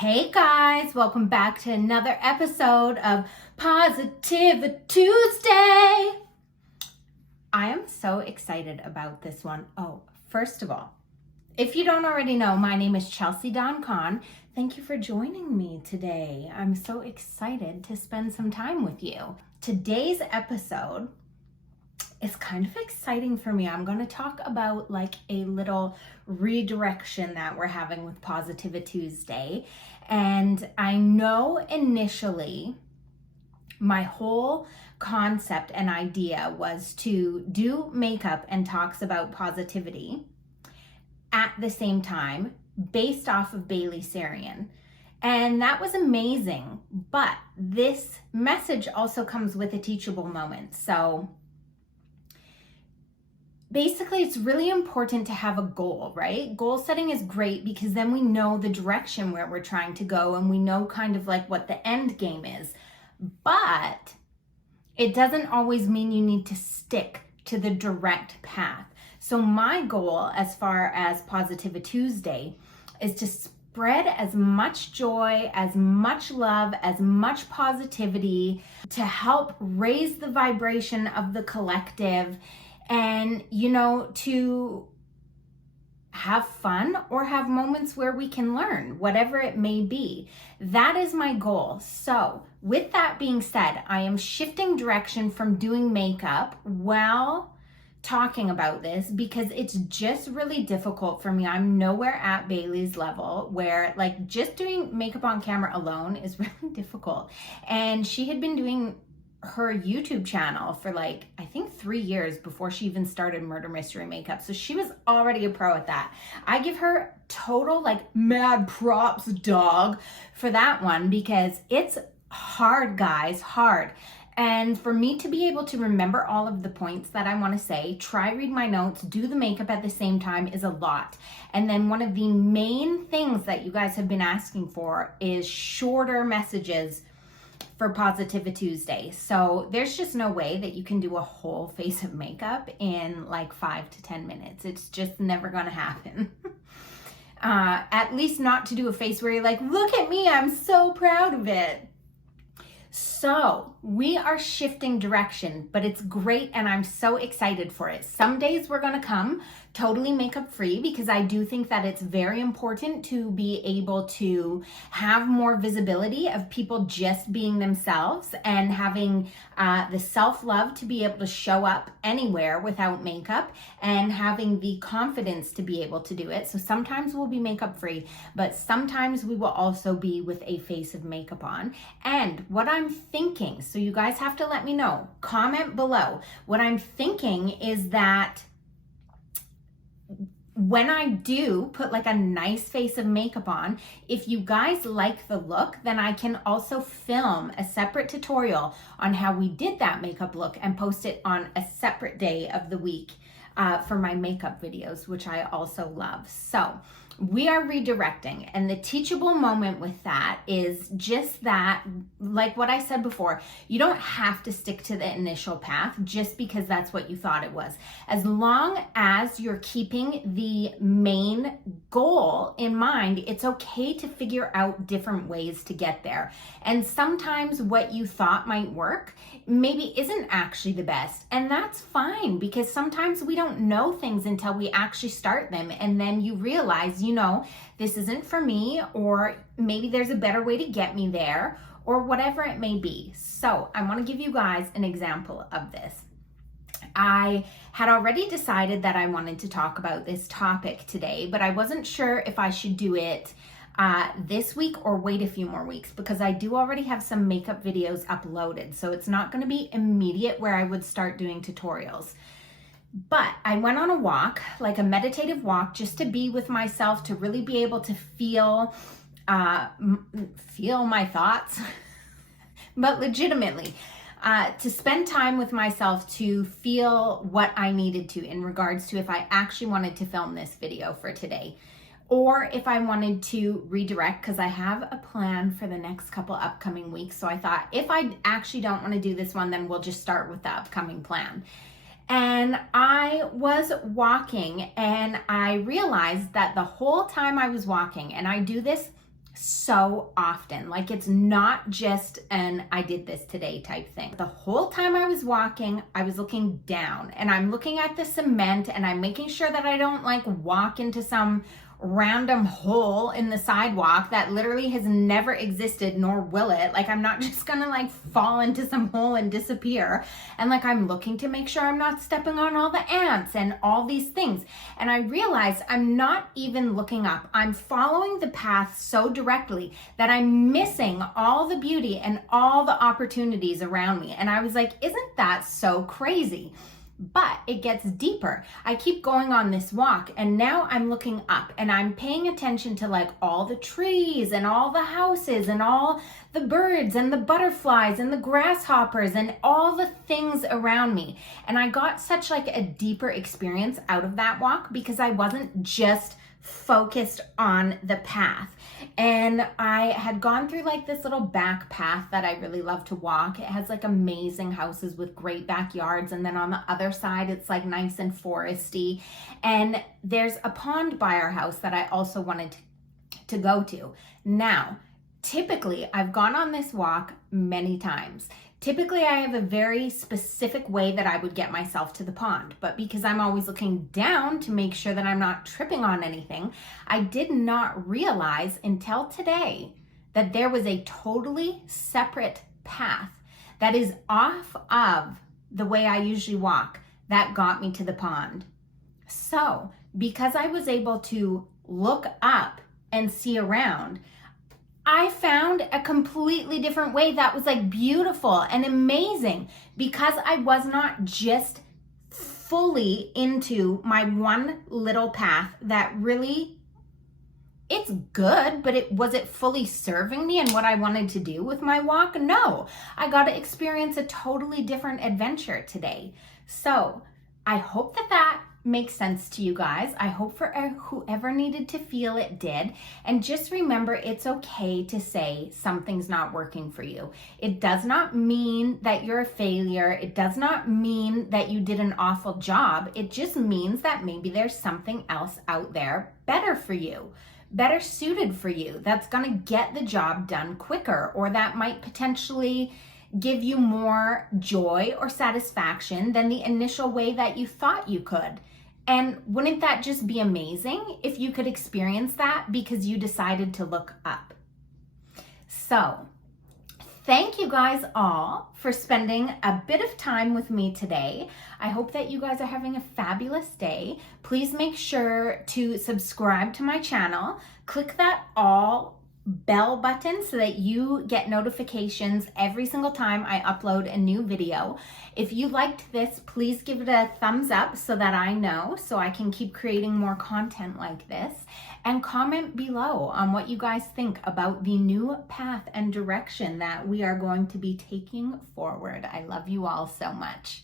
Hey guys, welcome back to another episode of Positivi-Tuesday. I am so excited about this one. Oh, first of all, if you don't already know, my name is Chelsea Dawn Kahn. Thank you for joining me today. I'm so excited to spend some time with you. Today's episode is kind of exciting for me. I'm going to talk about like a little redirection that we're having with Positivi-Tuesday. And I know initially my whole concept and idea was to do makeup and talks about positivity at the same time based off of Bailey Sarian. And that was amazing. But this message also comes with a teachable moment. So basically, it's really important to have a goal, right? Goal setting is great because then we know the direction where we're trying to go and we know kind of like what the end game is. But it doesn't always mean you need to stick to the direct path. So my goal as far as Positivi-Tuesday is to spread as much joy, as much love, as much positivity to help raise the vibration of the collective. And, to have fun or have moments where we can learn, whatever it may be. That is my goal. So with that being said, I am shifting direction from doing makeup while talking about this because it's just really difficult for me. I'm nowhere at Bailey's level where like just doing makeup on camera alone is really difficult. And she had been doing her YouTube channel for like, I think 3 years before she even started Murder Mystery Makeup. So she was already a pro at that. I give her total like mad props, dog, for that one because it's hard, guys, hard. And for me to be able to remember all of the points that I want to say, try read my notes, do the makeup at the same time is a lot. And then one of the main things that you guys have been asking for is shorter messages for Positivi-Tuesday. So there's just no way that you can do a whole face of makeup in like 5 to 10 minutes. It's just never gonna happen. At least not to do a face where you're like, look at me, I'm so proud of it. So we are shifting direction, but it's great and I'm so excited for it. Some days we're gonna come totally makeup free because I do think that it's very important to be able to have more visibility of people just being themselves and having the self-love to be able to show up anywhere without makeup and having the confidence to be able to do it. So sometimes we'll be makeup free, but sometimes we will also be with a face of makeup on. And what I'm thinking, so you guys have to let me know, comment below. What I'm thinking is that when I do put like a nice face of makeup on, if you guys like the look, then I can also film a separate tutorial on how we did that makeup look and post it on a separate day of the week for my makeup videos, which I also love. So we are redirecting, and the teachable moment with that is just that, like what I said before, you don't have to stick to the initial path just because that's what you thought it was. As long as you're keeping the main goal in mind, it's okay to figure out different ways to get there. And sometimes what you thought might work maybe isn't actually the best, and that's fine because sometimes we don't know things until we actually start them, and then you realize, this isn't for me, or maybe there's a better way to get me there, or whatever it may be. So I want to give you guys an example of this. I had already decided that I wanted to talk about this topic today, but I wasn't sure if I should do it this week or wait a few more weeks because I do already have some makeup videos uploaded. So it's not going to be immediate where I would start doing tutorials. But I went on a walk, like a meditative walk, just to be with myself, to really be able to feel my thoughts, but legitimately, to spend time with myself to feel what I needed to in regards to if I actually wanted to film this video for today, or if I wanted to redirect, because I have a plan for the next couple upcoming weeks. So I thought if I actually don't want to do this one, then we'll just start with the upcoming plan. And I was walking and I realized that the whole time I was walking, and I do this so often. Like, it's not just an I did this today type thing. The whole time I was walking, I was looking down, and I'm looking at the cement, and I'm making sure that I don't like walk into some random hole in the sidewalk that literally has never existed, nor will it. Like, I'm not just gonna like fall into some hole and disappear. And like, I'm looking to make sure I'm not stepping on all the ants and all these things. And I realized I'm not even looking up. I'm following the path so directly that I'm missing all the beauty and all the opportunities around me. And I was like, isn't that so crazy? But it gets deeper. I keep going on this walk, and now I'm looking up, and I'm paying attention to like all the trees and all the houses and all the birds and the butterflies and the grasshoppers and all the things around me. And I got such like a deeper experience out of that walk because I wasn't just focused on the path. And I had gone through like this little back path that I really love to walk. It has like amazing houses with great backyards, and then on the other side it's like nice and foresty, and there's a pond by our house that I also wanted to go to. Now, typically I've gone on this walk many times. Typically, I have a very specific way that I would get myself to the pond, but because I'm always looking down to make sure that I'm not tripping on anything, I did not realize until today that there was a totally separate path that is off of the way I usually walk that got me to the pond. So, because I was able to look up and see around, I found a completely different way that was like beautiful and amazing because I was not just fully into my one little path that really, it's good, but was it fully serving me and what I wanted to do with my walk? No, I got to experience a totally different adventure today. So I hope that makes sense to you guys. I hope for whoever needed to feel it did. And just remember, it's okay to say something's not working for you. It does not mean that you're a failure. It does not mean that you did an awful job. It just means that maybe there's something else out there better for you, better suited for you, that's gonna get the job done quicker, or that might potentially give you more joy or satisfaction than the initial way that you thought you could. And wouldn't that just be amazing if you could experience that because you decided to look up? So, thank you guys all for spending a bit of time with me today. I hope that you guys are having a fabulous day. Please make sure to subscribe to my channel. Click that all bell button so that you get notifications every single time I upload a new video. If you liked this, please give it a thumbs up so that I know, so I can keep creating more content like this. And comment below on what you guys think about the new path and direction that we are going to be taking forward. I love you all so much.